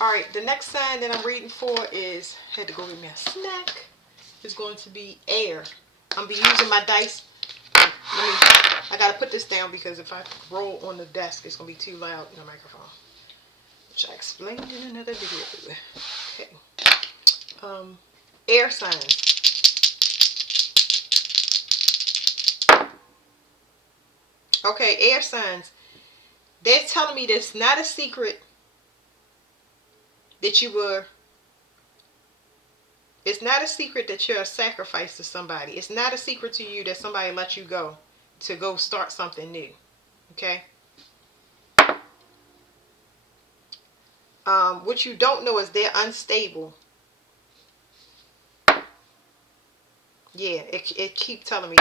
All right, the next sign that I'm reading for is, had to go get me a snack, is going to be air. I'm going to be using my dice. I got to put this down because if I roll on the desk, it's going to be too loud in the microphone, which I explained in another video. Okay. Air signs. Okay, air signs. They're telling me this not a secret that you were. It's not a secret that you're a sacrifice to somebody. It's not a secret to you that somebody let you go to go start something new. Okay. What you don't know is they're unstable. Yeah, it keep telling me.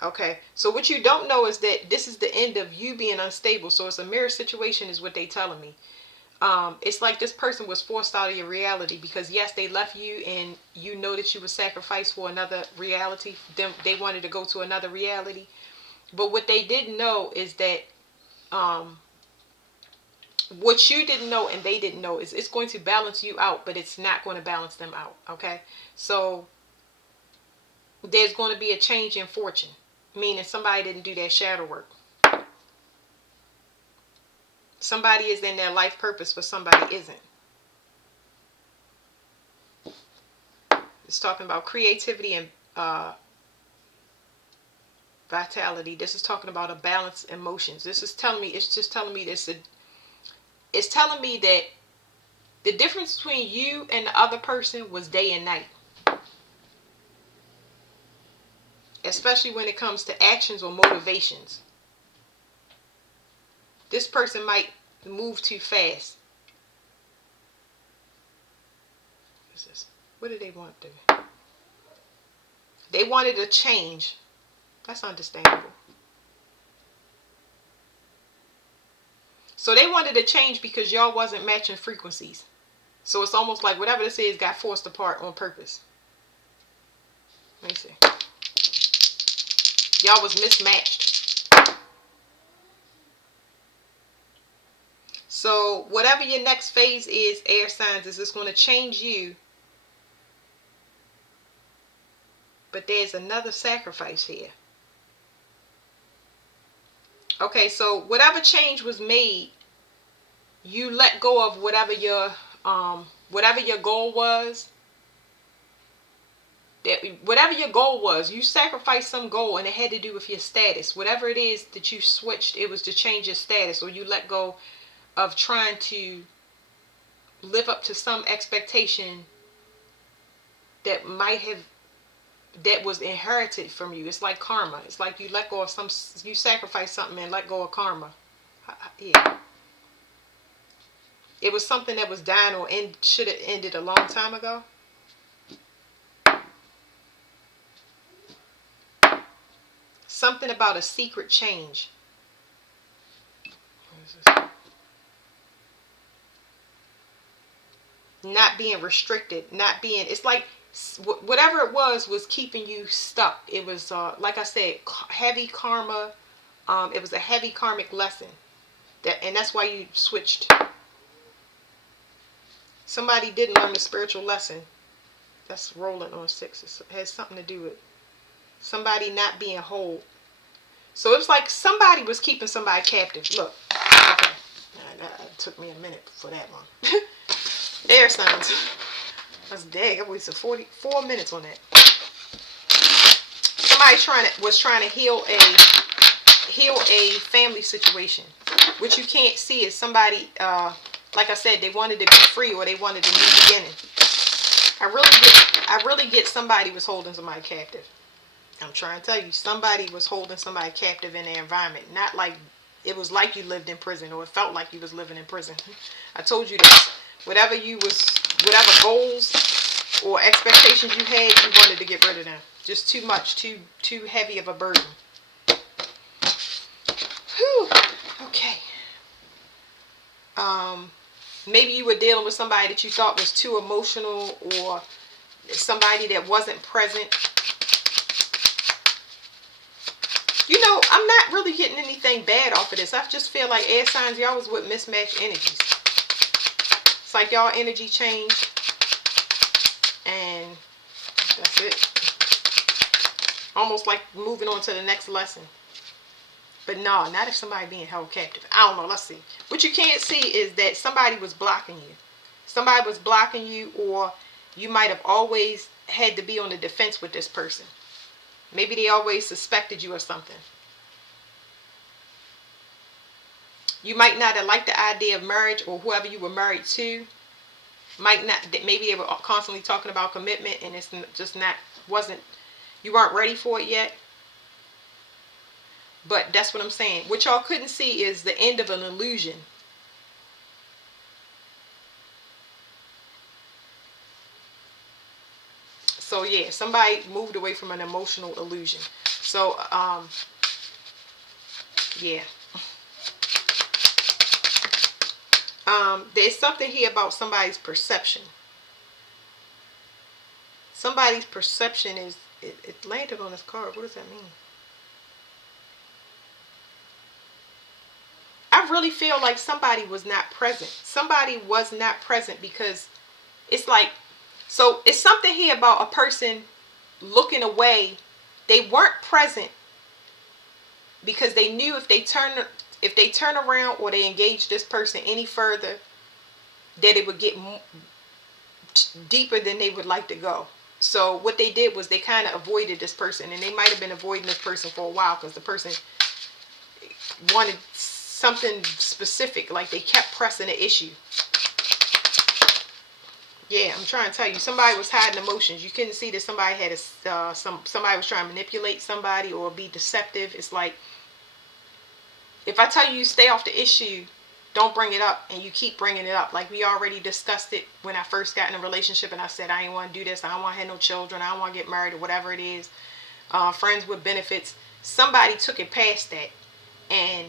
Okay, so what you don't know is that this is the end of you being unstable. So it's a mirror situation is what they telling me. It's like this person was forced out of your reality because yes, they left you and you know that you were sacrificed for another reality. They wanted to go to another reality. But what they didn't know is that what you didn't know and they didn't know is it's going to balance you out, but it's not going to balance them out. Okay, so there's going to be a change in fortune, meaning somebody didn't do their shadow work. Somebody is in their life purpose, but somebody isn't. It's talking about creativity and vitality. This is talking about a balanced emotions. This is telling me, it's just telling me this. It's telling me that the difference between you and the other person was day and night. Especially when it comes to actions or motivations. This person might move too fast. What's this? What did they want to do? They wanted a change. That's understandable. So they wanted to change because y'all wasn't matching frequencies. So it's almost like whatever this is got forced apart on purpose. Let me see. Y'all was mismatched. So whatever your next phase is, air signs, is it's going to change you. But there's another sacrifice here. Okay, so whatever change was made, you let go of whatever your goal was. That whatever your goal was, you sacrificed some goal and it had to do with your status. Whatever it is that you switched, it was to change your status, or you let go of trying to live up to some expectation that was inherited from you. It's like karma. It's like you let go of you sacrifice something and let go of karma. Yeah. It was something that was dying or should have ended a long time ago. Something about a secret change. What is this? Not being restricted, it's like whatever it was keeping you stuck. It was like I said, heavy karma. It was a heavy karmic lesson, and that's why you switched. Somebody didn't learn the spiritual lesson. That's rolling on 6. It has something to do with somebody not being whole. So it's like somebody was keeping somebody captive. Look, okay, that took me a minute for that one. Air signs. That's dang. I wasted 44 minutes on that. Somebody was trying to heal a family situation. What you can't see is somebody, like I said, they wanted to be free or they wanted a new beginning. I really get somebody was holding somebody captive. I'm trying to tell you, somebody was holding somebody captive in their environment. Not like it was like you lived in prison or it felt like you was living in prison. I told you this. Whatever goals or expectations you had, you wanted to get rid of them. Just too much, too heavy of a burden. Whew. Okay. Maybe you were dealing with somebody that you thought was too emotional or somebody that wasn't present. You know, I'm not really getting anything bad off of this. I just feel like air signs, y'all was with mismatched energies. It's like y'all energy changed, and that's it. Almost like moving on to the next lesson. But no, not if somebody being held captive. I don't know. Let's see. What you can't see is that somebody was blocking you. Somebody was blocking you, or you might have always had to be on the defense with this person. Maybe they always suspected you or something. You might not have liked the idea of marriage, or whoever you were married to might not. Maybe they were constantly talking about commitment, and it's just not, wasn't, you weren't ready for it yet. But that's what I'm saying. What y'all couldn't see is the end of an illusion. So yeah, somebody moved away from an emotional illusion. So yeah. There's something here about somebody's perception. Somebody's perception is, it landed on this card. What does that mean? I really feel like somebody was not present. Somebody was not present because it's like, so it's something here about a person looking away. They weren't present because they knew if they turn around or they engage this person any further, that it would get deeper than they would like to go. So what they did was they kind of avoided this person, and they might have been avoiding this person for a while because the person wanted something specific. Like they kept pressing the issue. Yeah, I'm trying to tell you, somebody was hiding emotions. You couldn't see that somebody had somebody was trying to manipulate somebody or be deceptive. It's like, if I tell you stay off the issue, don't bring it up, and you keep bringing it up. Like we already discussed it when I first got in a relationship, and I said I didn't want to do this. I don't want to have no children. I don't want to get married or whatever it is. Friends with benefits. Somebody took it past that, and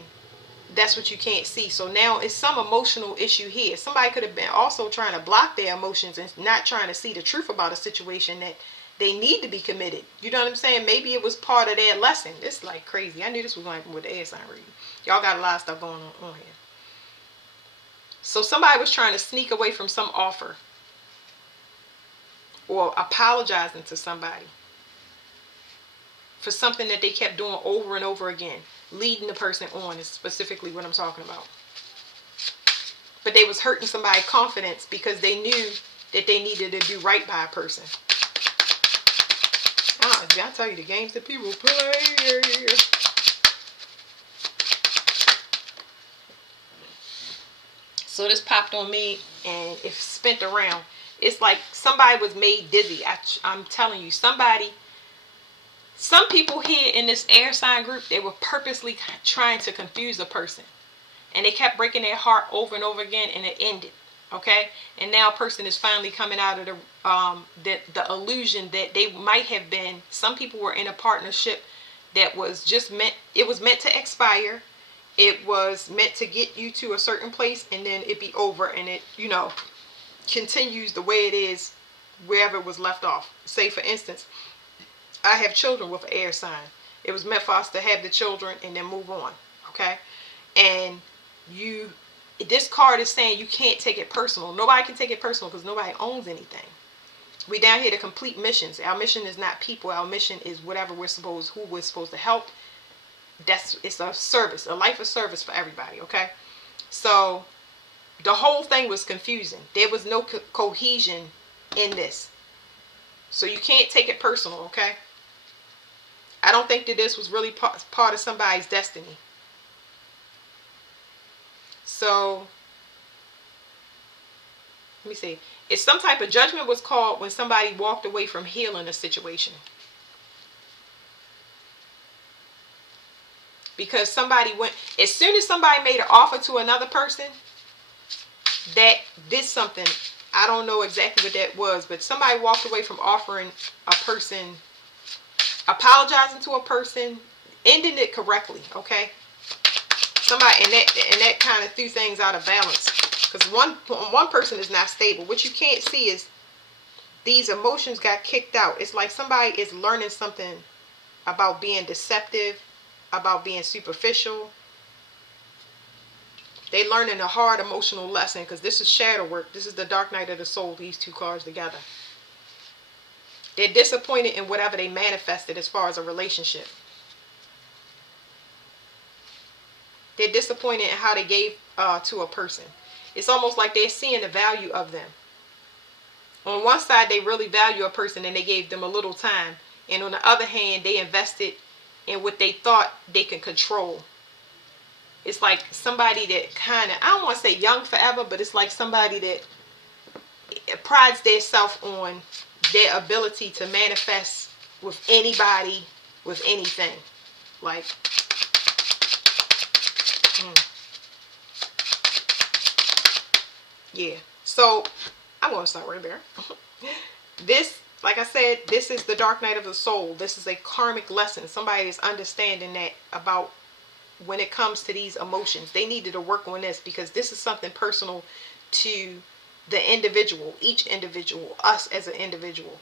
that's what you can't see. So now it's some emotional issue here. Somebody could have been also trying to block their emotions and not trying to see the truth about a situation that they need to be committed. You know what I'm saying? Maybe it was part of their lesson. It's like crazy. I knew this was going to happen with the air sign reading. Y'all got a lot of stuff going on here. So somebody was trying to sneak away from some offer or apologizing to somebody for something that they kept doing over and over again. Leading the person on is specifically what I'm talking about. But they was hurting somebody's confidence because they knew that they needed to do right by a person. I tell you, the games that people play. So this popped on me, and it spent around. It's like somebody was made dizzy. I'm telling you, some people here in this air sign group, they were purposely trying to confuse a person. And they kept breaking their heart over and over again, and it ended. Okay? And now a person is finally coming out of the illusion that they might have been. Some people were in a partnership that was just meant to expire. It was meant to get you to a certain place, and then it be over, and it, continues the way it is wherever it was left off. Say, for instance, I have children with an air sign. It was meant for us to have the children and then move on. Okay? And this card is saying you can't take it personal. Nobody can take it personal because nobody owns anything. We down here to complete missions. Our mission is not people. Our mission is whatever who we're supposed to help. It's a service, a life of service for everybody. Okay? So the whole thing was confusing. There was no cohesion in this. So you can't take it personal. Okay? I don't think that this was really part of somebody's destiny. So, let me see. If some type of judgment was called when somebody walked away from healing a situation. Because somebody as soon as somebody made an offer to another person that did something, I don't know exactly what that was, but somebody walked away from offering a person, apologizing to a person, ending it correctly, okay? Somebody, and that kind of threw things out of balance, because one person is not stable. What you can't see is these emotions got kicked out. It's like somebody is learning something about being deceptive about being superficial. They learning a hard emotional lesson, because this is shadow work. This is the dark night of the soul, these two cards together. They're disappointed in whatever they manifested as far as a relationship. They're disappointed in how they gave to a person. It's almost like they're seeing the value of them. On one side, they really value a person and they gave them a little time. And on the other hand, they invested in what they thought they could control. It's like somebody that kind of, I don't want to say young forever, but it's like somebody that prides themselves on their ability to manifest with anybody, with anything. Like, yeah. So, I'm going to start right there. This, like I said, this is the dark night of the soul. This is a karmic lesson. Somebody is understanding that about when it comes to these emotions. They needed to work on this, because this is something personal to the individual, each individual, us as an individual.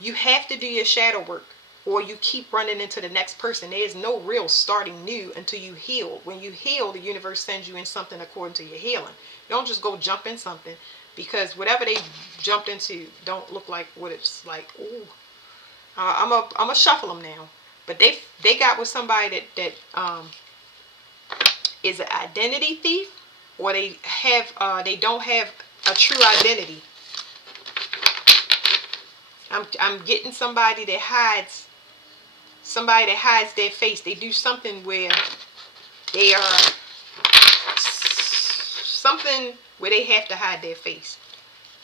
You have to do your shadow work, or you keep running into the next person. There is no real starting new until you heal. When you heal, the universe sends you in something according to your healing. You don't just go jump in something, because whatever they jumped into don't look like what it's like. Ooh, I'm a shuffle them now. But they got with somebody that is an identity thief, or they don't have a true identity. I'm getting somebody that hides their face. They do something where they are something where they have to hide their face,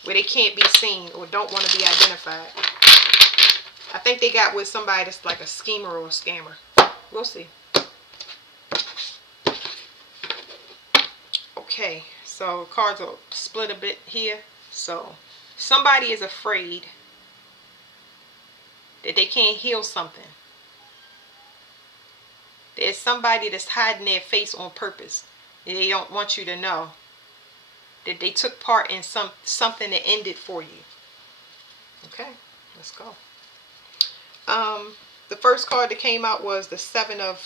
where they can't be seen or don't want to be identified. I think they got with somebody that's like a schemer or a scammer. We'll see. Okay, so cards are split a bit here. So somebody is afraid that they can't heal something. There's somebody that's hiding their face on purpose. They don't want you to know that they took part in something that ended for you. Okay, let's go. The first card that came out was the Seven of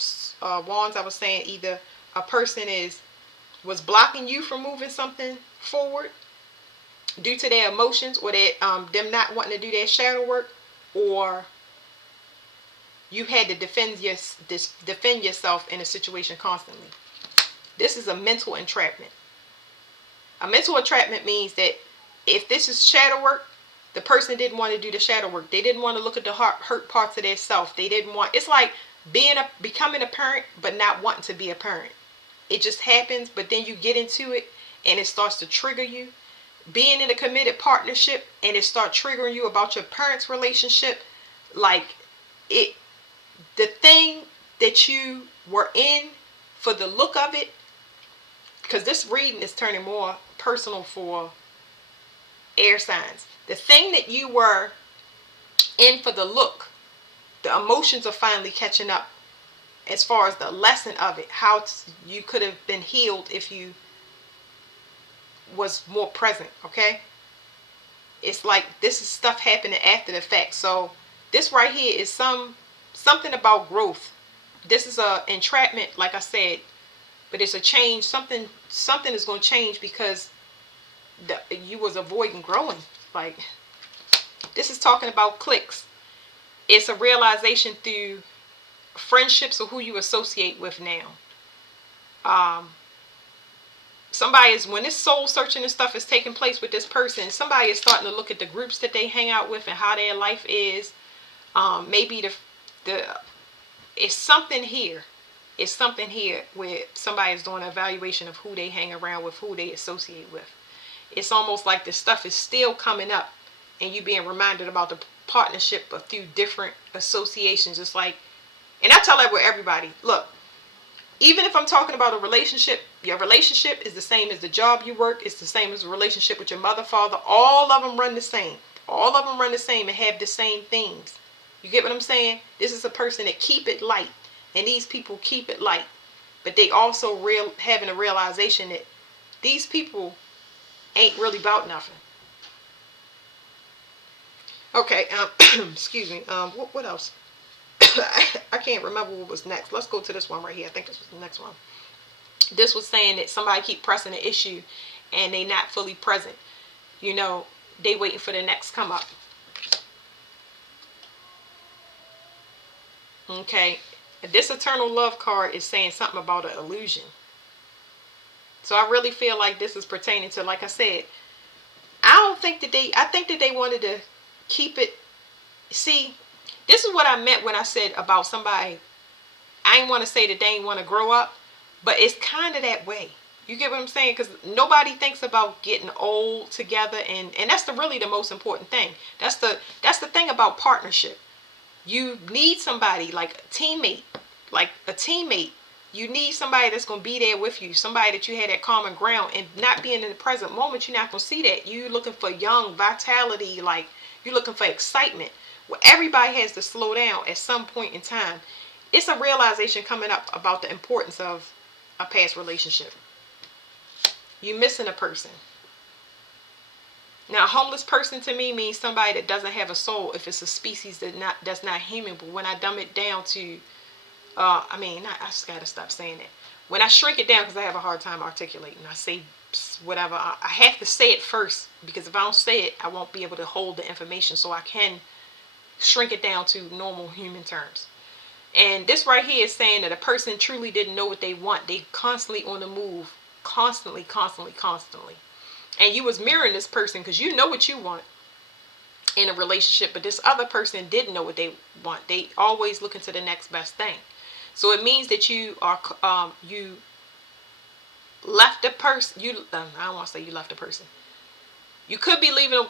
Wands. I was saying either a person was blocking you from moving something forward due to their emotions, or them not wanting to do their shadow work, or you had to defend yourself in a situation constantly. This is a mental entrapment. A mental entrapment means that if this is shadow work, the person didn't want to do the shadow work. They didn't want to look at the hurt parts of their self. They didn't want. It's like becoming a parent, but not wanting to be a parent. It just happens, but then you get into it, and it starts to trigger you. Being in a committed partnership, and it starts triggering you about your parents' relationship, like the thing that you were in for the look of it, because this reading is turning more personal for air signs. The thing that you were in for the look, the emotions are finally catching up as far as the lesson of it, how you could have been healed if you was more present. Okay, it's like this is stuff happening after the fact. So this right here is something about growth. This is a entrapment, like I said, but it's a change. Something is going to change, because you was avoiding growing. Like, this is talking about clicks. It's a realization through friendships or who you associate with now. Somebody is, when this soul searching and stuff is taking place with this person, somebody is starting to look at the groups that they hang out with and how their life is. Maybe it's something here. It's something here where somebody is doing an evaluation of who they hang around with, who they associate with. It's almost like this stuff is still coming up, and you being reminded about the partnership, but through different associations. It's like, and I tell that with everybody. Look, even if I'm talking about a relationship, your relationship is the same as the job you work. It's the same as a relationship with your mother, father. All of them run the same. All of them run the same and have the same things. You get what I'm saying? This is a person that keep it light. And these people keep it light. But they also having a realization that these people ain't really about nothing. Okay, excuse me. What else? I can't remember what was next. Let's go to this one right here. I think this was the next one. This was saying that somebody keep pressing the issue and they not fully present. You know, they waiting for the next come up. Okay. This eternal love card is saying something about an illusion. So I really feel like this is pertaining to, like I said, I think that they wanted to keep it. See, this is what I meant when I said about somebody. I ain't want to say that they ain't want to grow up, but it's kind of that way. You get what I'm saying? Because nobody thinks about getting old together, and that's really the most important thing. That's the thing about partnership. You need somebody like a teammate, You need somebody that's going to be there with you, somebody that you had that common ground, and not being in the present moment, you're not going to see that. You looking for young vitality, like you're looking for excitement. Well, everybody has to slow down at some point in time. It's a realization coming up about the importance of a past relationship. You missing a person. Now, a homeless person to me means somebody that doesn't have a soul. If it's a species that's not human, but when I dumb it down to, I just gotta stop saying that. When I shrink it down, because I have a hard time articulating, I say whatever. I have to say it first, because if I don't say it, I won't be able to hold the information. So I can shrink it down to normal human terms. And this right here is saying that a person truly didn't know what they want. They constantly on the move, constantly. And you was mirroring this person because you know what you want in a relationship, but this other person didn't know what they want. They always looking to the next best thing. So it means that you are you left the person. I don't want to say you left the person. You could be leaving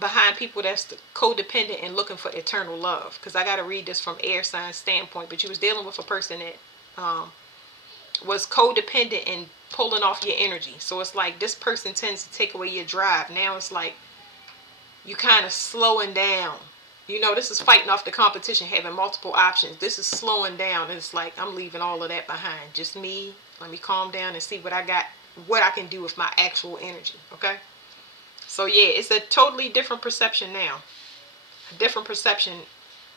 behind people that's codependent and looking for eternal love. Because I got to read this from air sign standpoint. But you was dealing with a person that was codependent and pulling off your energy. So it's like this person tends to take away your drive. Now it's like you kind of slowing down. You know, this is fighting off the competition, having multiple options. This is slowing down. It's like I'm leaving all of that behind. Just me. Let me calm down and see what I got, what I can do with my actual energy. Okay? So yeah, it's a totally different perception now. A different perception,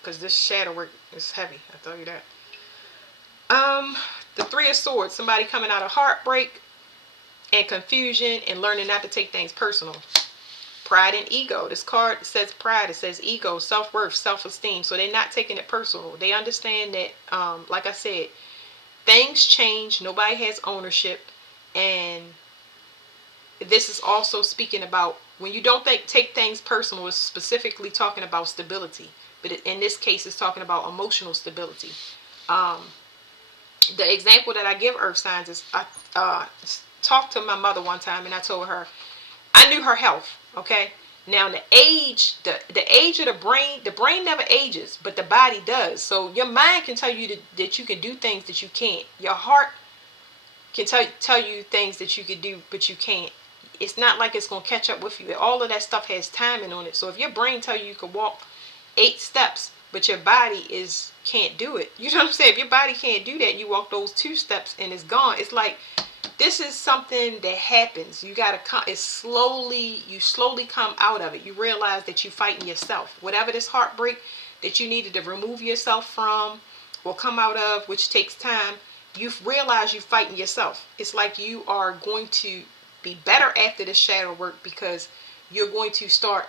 because this shadow work is heavy. I tell you that. The Three of Swords. Somebody coming out of heartbreak and confusion and learning not to take things personal. Pride and ego. This card says pride. It says ego, self-worth, self-esteem. So they're not taking it personal. They understand that, like I said, things change. Nobody has ownership. And this is also speaking about when you don't take things personal, it's specifically talking about stability. But in this case, it's talking about emotional stability. The example that I give earth signs is I talked to my mother one time and I told her I knew her health. Okay. Now the age of the brain never ages, but the body does. So your mind can tell you that you can do things that you can't. Your heart can tell you things that you can do, but you can't. It's not like it's going to catch up with you. All of that stuff has timing on it. So if your brain tell you can walk 8 steps, but your body can't do it. You know what I'm saying? If your body can't do that, you walk those 2 steps and it's gone. It's like this is something that happens. You gotta come. You slowly come out of it. You realize that you're fighting yourself. Whatever this heartbreak that you needed to remove yourself from or come out of, which takes time, you realize you're fighting yourself. It's like you are going to be better after the shadow work because you're going to start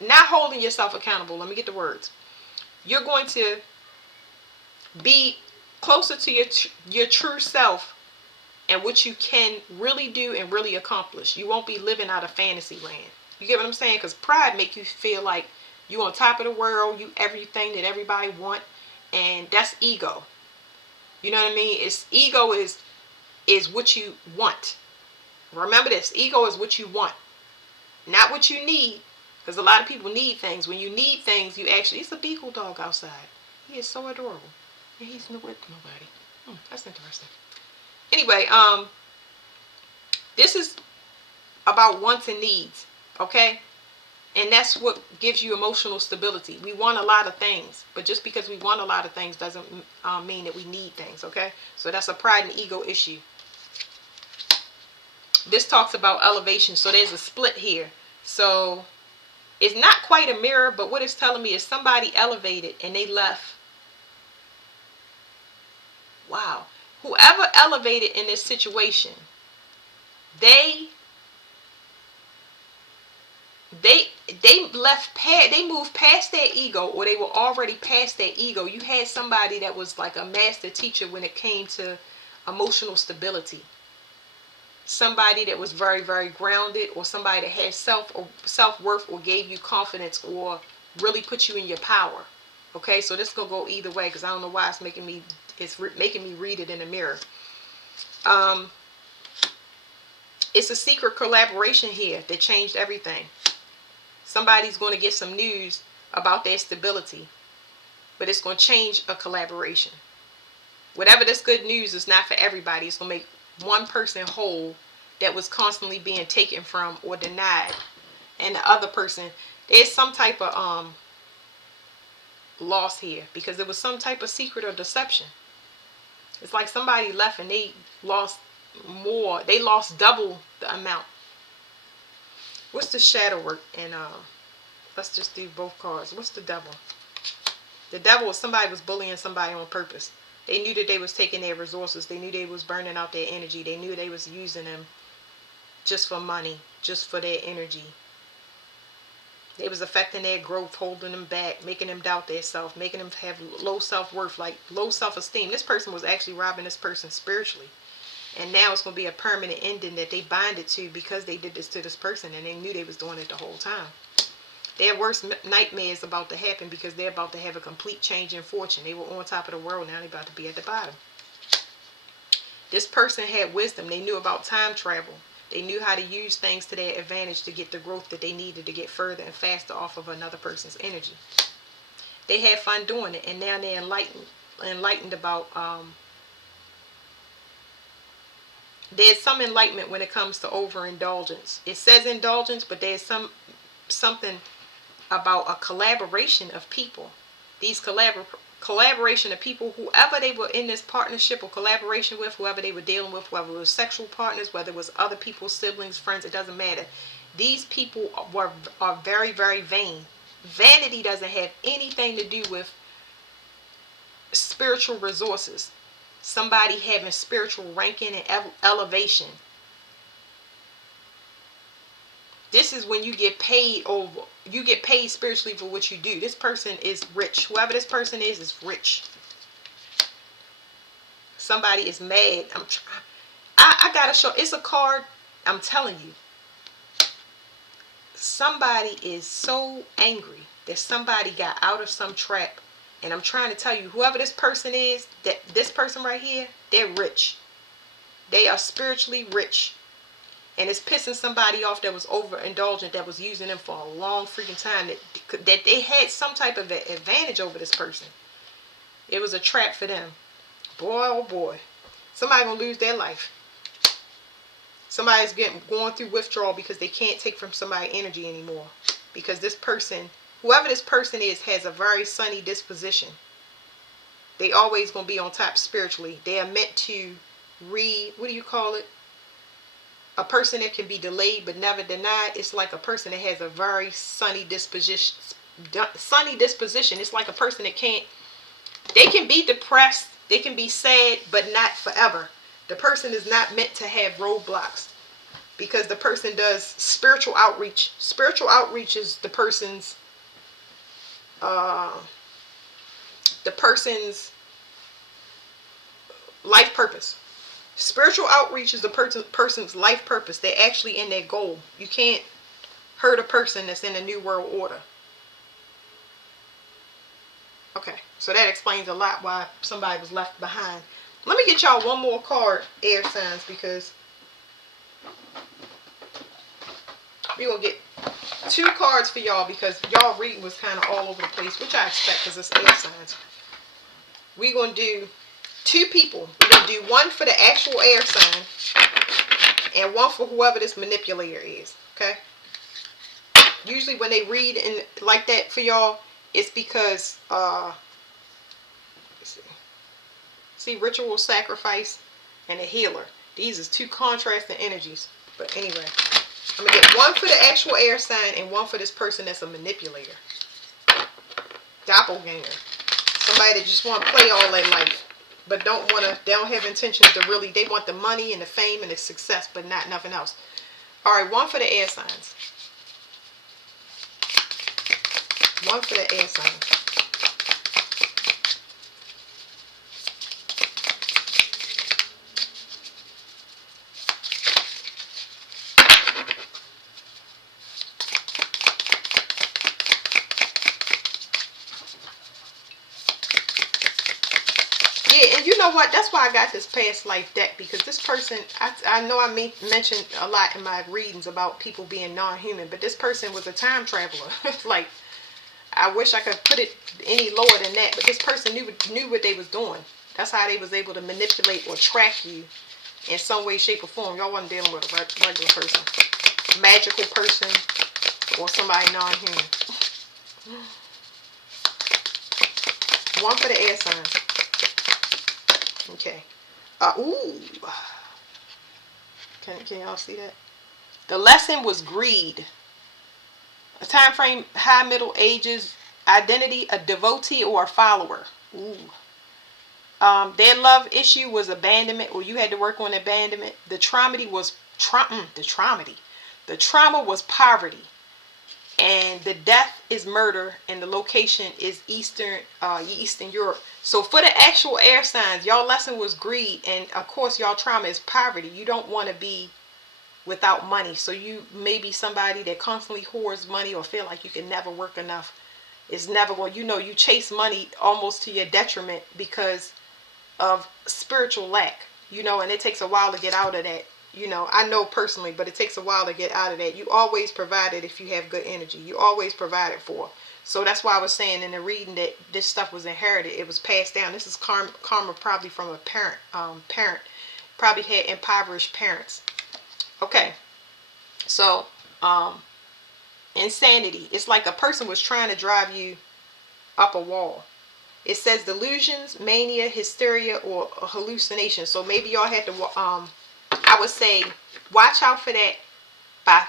not holding yourself accountable. Let me get the words. You're going to be closer to your true self and what you can really do and really accomplish. You won't be living out of fantasy land. You get what I'm saying? Because pride make you feel like you on top of the world, you everything that everybody want, and that's ego. You know what I mean? Ego is what you want. Remember this, ego is what you want, not what you need. Because a lot of people need things. When you need things, you actually, it's a beagle dog outside. He is so adorable. And he's not with nobody. That's interesting. Anyway, this is about wants and needs, okay? And that's what gives you emotional stability. We want a lot of things, but just because we want a lot of things doesn't mean that we need things, okay? So that's a pride and ego issue. This talks about elevation, so there's a split here. So It's not quite a mirror, but what it's telling me is somebody elevated and they left. Wow. Whoever elevated in this situation, they they they moved past their ego, or they were already past their ego. You had somebody that was like a master teacher when it came to emotional stability. Somebody that was very, very grounded, or somebody that had self-worth, or gave you confidence, or really put you in your power. Okay, so this gonna go either way, because I don't know why it's making me read it in the mirror. It's a secret collaboration here that changed everything. Somebody's going to get some news about their stability, but it's going to change a collaboration. Whatever this good news is not for everybody. It's going to make one person whole that was constantly being taken from or denied, and the other person, there's some type of loss here, because there was some type of secret or deception. It's like somebody left and they lost more. They lost double the amount. What's the shadow work? And let's just do both cards. What's the devil? The devil is somebody was bullying somebody on purpose. They knew that they was taking their resources. They knew they was burning out their energy. They knew they was using them just for money, just for their energy. They was affecting their growth, holding them back, making them doubt their self, making them have low self-worth, like low self-esteem. This person was actually robbing this person spiritually. And now it's going to be a permanent ending that they binded to, because they did this to this person and they knew they was doing it the whole time. Their worst nightmare is about to happen, because they're about to have a complete change in fortune. They were on top of the world, now they're about to be at the bottom. This person had wisdom. They knew about time travel. They knew how to use things to their advantage to get the growth that they needed to get further and faster off of another person's energy. They had fun doing it, and now they're enlightened about there's some enlightenment when it comes to overindulgence. It says indulgence, but there's something about a collaboration of people. These collaboration of people, whoever they were in this partnership or collaboration with, whoever they were dealing with, whether it was sexual partners, whether it was other people's siblings, friends, it doesn't matter. These people are very, very vain. Vanity doesn't have anything to do with spiritual resources. Somebody having spiritual ranking and elevation. This is when you get paid over. You get paid spiritually for what you do. This person is rich. Whoever this person is rich. Somebody is mad. I gotta show. It's a card. I'm telling you. Somebody is so angry that somebody got out of some trap. And I'm trying to tell you, whoever this person is, that this person right here, they're rich. They are spiritually rich. And it's pissing somebody off that was overindulgent, that was using them for a long freaking time, that they had some type of advantage over this person. It was a trap for them. Boy, oh boy. Somebody gonna lose their life. Somebody's going through withdrawal because they can't take from somebody energy anymore. Because this person, whoever this person is, has a very sunny disposition. They always gonna be on top spiritually. They are meant to what do you call it? A person that can be delayed but never denied. It's like a person that has a very sunny disposition. It's like a person that they can be depressed, they can be sad, but not forever. The person is not meant to have roadblocks, because the person does spiritual outreach. Spiritual outreach is the person's life purpose. Spiritual outreach is the person's life purpose. They're actually in their goal. You can't hurt a person that's in a new world order. Okay, so that explains a lot why somebody was left behind. Let me get y'all one more card, air signs, because we're going to get 2 cards for y'all, because y'all reading was kind of all over the place, which I expect because it's air signs. We're going to do 2 people. We're going to do one for the actual air sign and one for whoever this manipulator is. Okay? Usually when they read in like that for y'all, it's because let's see, ritual, sacrifice, and a healer. These is 2 contrasting energies. But anyway, I'm going to get one for the actual air sign and one for this person that's a manipulator. Doppelganger. Somebody that just want to play all their life, but they don't have intentions to really, they want the money and the fame and the success, but not nothing else. All right, one for the air signs. One for the air signs. Yeah, and you know what? That's why I got this past life deck, because this person, I know I mentioned a lot in my readings about people being non-human, but this person was a time traveler. Like, I wish I could put it any lower than that, but this person knew what they was doing. That's how they was able to manipulate or track you in some way, shape, or form. Y'all wasn't dealing with a regular person, magical person, or somebody non-human. One for the air signs. Okay. Ooh. Can y'all see that? The lesson was greed. A time frame, high middle ages. Identity, a devotee or a follower. Ooh. Their love issue was abandonment, or you had to work on abandonment. The trauma was The trauma was poverty, and the death is murder, and the location is Eastern Europe. So for the actual air signs, y'all lesson was greed, and of course y'all trauma is poverty. You don't want to be without money, so you may be somebody that constantly hoards money or feel like you can never work enough. It's never going. You chase money almost to your detriment because of spiritual lack. And it takes a while to get out of that. I know personally, but it takes a while to get out of that. You always provided if you have good energy. You always provided for. So that's why I was saying in the reading that this stuff was inherited. It was passed down. This is karma probably from a parent. Probably had impoverished parents. Okay. So, insanity. It's like a person was trying to drive you up a wall. It says delusions, mania, hysteria, or hallucination. So maybe y'all had to, I would say, watch out for that by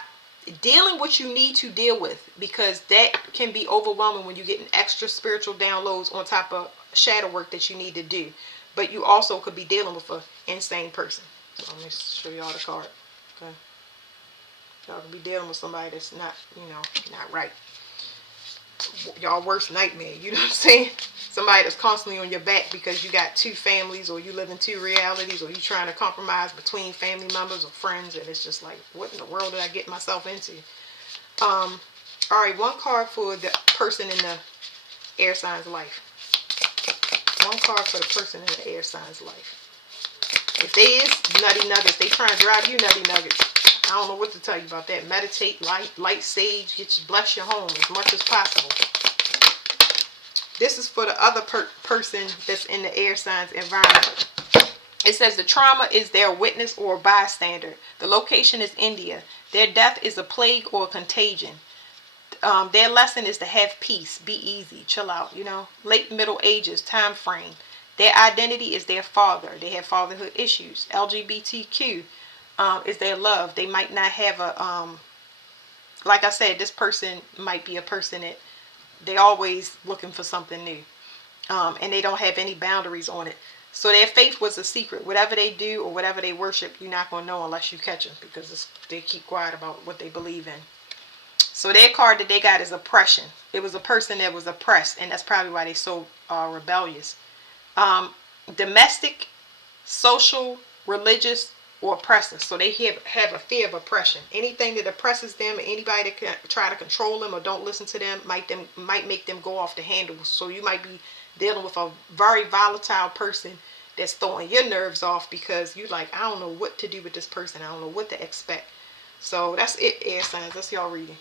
dealing what you need to deal with, because that can be overwhelming when you get an extra spiritual downloads on top of shadow work that you need to do. But you also could be dealing with an insane person. So let me show y'all the card. Okay. Y'all could be dealing with somebody that's not, not right. Y'all worst nightmare, you know what I'm saying? Somebody that's constantly on your back because you got two families, or you live in two realities, or you trying to compromise between family members or friends, and it's just like, what in the world did I get myself into? All right, one card for the person in the air sign's life. One card for the person in the air sign's life. If they is nutty nuggets, they trying to drive you nutty nuggets. I don't know what to tell you about that. Meditate, light sage, bless your home as much as possible. This is for the other person that's in the air signs environment. It says the trauma is their witness or bystander. The location is India. Their death is a plague or a contagion. Their lesson is to have peace, be easy, chill out. Late middle ages, time frame. Their identity is their father. They have fatherhood issues. LGBTQ. Is their love. They might not have a, like I said, this person might be a person that they always looking for something new. And they don't have any boundaries on it. So their faith was a secret. Whatever they do or whatever they worship, you're not going to know unless you catch them, because they keep quiet about what they believe in. So their card that they got is oppression. It was a person that was oppressed, and that's probably why they're so rebellious. Domestic, social, religious, or oppressive. So they have a fear of oppression. Anything that oppresses them, anybody that can try to control them or don't listen to them, might make them go off the handle. So you might be dealing with a very volatile person that's throwing your nerves off, because you like, I don't know what to do with this person. I don't know what to expect. So that's it, air signs. That's y'all reading.